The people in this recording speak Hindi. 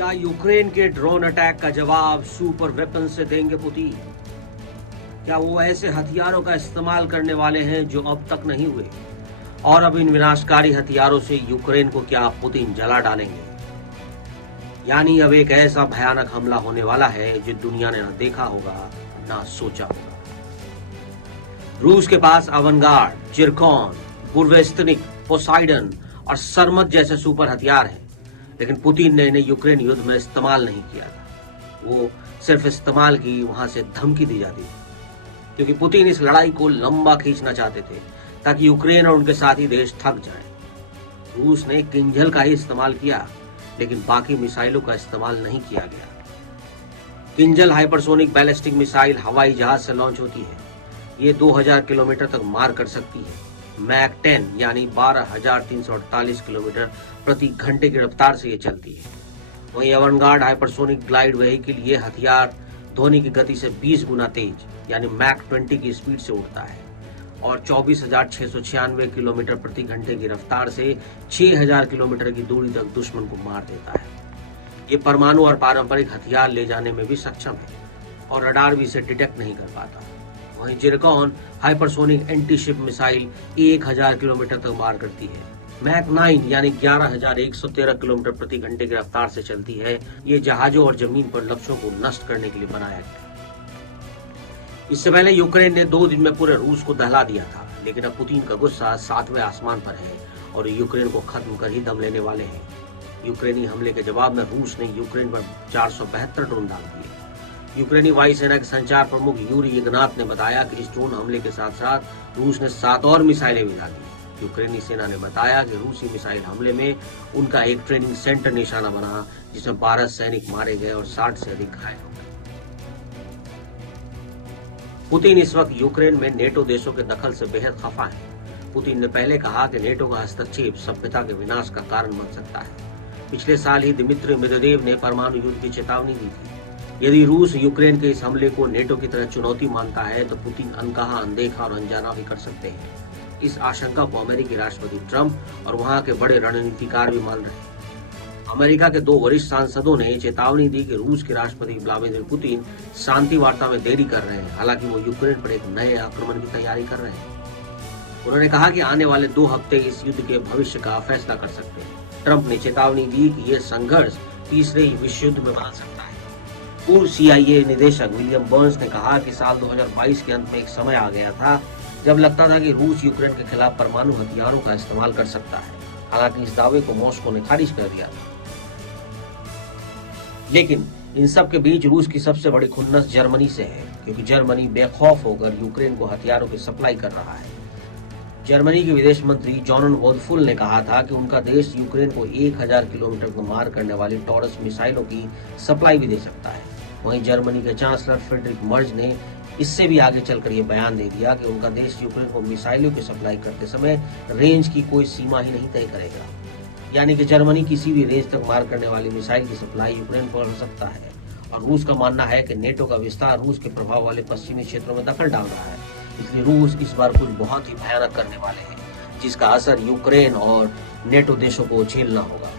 क्या यूक्रेन के ड्रोन अटैक का जवाब सुपर वेपन से देंगे पुतिन? क्या वो ऐसे हथियारों का इस्तेमाल करने वाले हैं जो अब तक नहीं हुए? और अब इन विनाशकारी हथियारों से यूक्रेन को क्या पुतिन जला डालेंगे? यानी अब एक ऐसा भयानक हमला होने वाला है जो दुनिया ने ना देखा होगा ना सोचा होगा। रूस के पास अवनगार्ड, जिरकॉन, बुर्वेस्टनिक, पोसाइडन और सरमत जैसे सुपर हथियार हैं, लेकिन पुतिन ने इन्हें यूक्रेन युद्ध में इस्तेमाल नहीं किया था। वो सिर्फ इस्तेमाल की वहां से धमकी दी जाती थी, क्योंकि पुतिन इस लड़ाई को लंबा खींचना चाहते थे ताकि यूक्रेन और उनके साथी देश थक जाएं। रूस ने किंजल का ही इस्तेमाल किया, लेकिन बाकी मिसाइलों का इस्तेमाल नहीं किया गया। किंजल हाइपरसोनिक बैलिस्टिक मिसाइल हवाई जहाज से लॉन्च होती है। ये 2000 किलोमीटर तक मार कर सकती है। मैक 10 यानी 12,348 किलोमीटर प्रति घंटे की रफ्तार से ये चलती है। वहीं अवनगार्ड हाइपरसोनिक ग्लाइड व्हीकल ये हथियार ध्वनि की गति से 20 गुना तेज यानी मैक 20 की स्पीड से उड़ता है और 24,696 किलोमीटर प्रति घंटे की रफ्तार से 6,000 किलोमीटर की दूरी तक दुश्मन को मार देता है। ये परमाणु और पारंपरिक हथियार ले जाने में भी सक्षम है और रडार भी इसे डिटेक्ट नहीं कर पाता। वहीं Zircon hypersonic anti ship missile 1000 kilometre तक मार करती है। मैक 9 यानी 11,113 किलोमीटर प्रति घंटे की रफ्तार से चलती है। ये जहाजों और जमीन पर लक्ष्यों को नष्ट करने के लिए बनाया गया। इससे पहले यूक्रेन ने 2 दिन में पूरे रूस को दहला दिया था, लेकिन अब पुतिन का गुस्सा 7वें आसमान पर है और यूक्रेन को खत्म कर ही दम लेने वाले हैं। यूक्रेनी हमले के जवाब में रूस ने यूक्रेन पर 472 ड्रोन दाग दिए। यूक्रेनी वायुसेना के संचार प्रमुख यूरी इग्नात ने बताया कि इस ड्रोन हमले के साथ साथ रूस ने 7 और मिसाइलें भी दागी। यूक्रेनी सेना ने बताया कि रूसी मिसाइल हमले में उनका एक ट्रेनिंग सेंटर निशाना बना, जिसमें 12 सैनिक मारे गए और 60 से अधिक घायल हो गए। पुतिन इस वक्त यूक्रेन में नेटो देशों के दखल से बेहद खफा है। पुतिन ने पहले कहा कि नेटो का हस्तक्षेप सभ्यता के विनाश का कारण बन सकता है। पिछले साल ही दिमित्री मेदवेदेव ने परमाणु युद्ध की चेतावनी दी थी। यदि रूस यूक्रेन के इस हमले को नेटो की तरह चुनौती मानता है तो पुतिन अनकहा, अनदेखा और अनजाना भी कर सकते हैं। इस आशंका को अमेरिकी राष्ट्रपति ट्रंप और वहां के बड़े रणनीतिकार भी मान रहे हैं। अमेरिका के 2 वरिष्ठ सांसदों ने चेतावनी दी कि रूस के राष्ट्रपति व्लादिमीर पुतिन शांति वार्ता में देरी कर रहे हैं, हालांकि वो यूक्रेन पर एक नए आक्रमण की तैयारी कर रहे हैं। उन्होंने कहा कि आने वाले 2 हफ्ते इस युद्ध के भविष्य का फैसला कर सकते हैं। ट्रंप ने चेतावनी दी कि यह संघर्ष तीसरे विश्व युद्ध में बदल सकता है। पूर्व CIA निदेशक विलियम बर्न्स ने कहा कि साल 2022 के अंत में एक समय आ गया था जब लगता था कि रूस यूक्रेन के खिलाफ परमाणु हथियारों का इस्तेमाल कर सकता है। हालांकि इस दावे को मॉस्को ने खारिज कर दिया था। लेकिन इन सब के बीच रूस की सबसे बड़ी खुन्नस जर्मनी से है, क्योंकि जर्मनी बेखौफ होकर यूक्रेन को हथियारों की सप्लाई कर रहा है। जर्मनी के विदेश मंत्री जॉन वोल्फुल ने कहा था कि उनका देश यूक्रेन को 1000 किलोमीटर को मार करने वाली टॉरस मिसाइलों की सप्लाई भी दे सकता है। वहीं जर्मनी के चांसलर फ्रेडरिक मर्ज ने इससे भी आगे चलकर यह बयान दे दिया कि उनका देश यूक्रेन को मिसाइलों की सप्लाई करते समय रेंज की कोई सीमा ही नहीं तय करेगा। यानी कि जर्मनी किसी भी रेंज तक मार करने वाली मिसाइल की सप्लाई यूक्रेन को कर सकता है। और रूस का मानना है कि नेटो का विस्तार रूस के प्रभाव वाले पश्चिमी क्षेत्रों में दखल डाल रहा है, इसलिए रूस इस बार कुछ बहुत ही भयानक करने वाले हैं, जिसका असर यूक्रेन और नेटो देशों को झेलना होगा।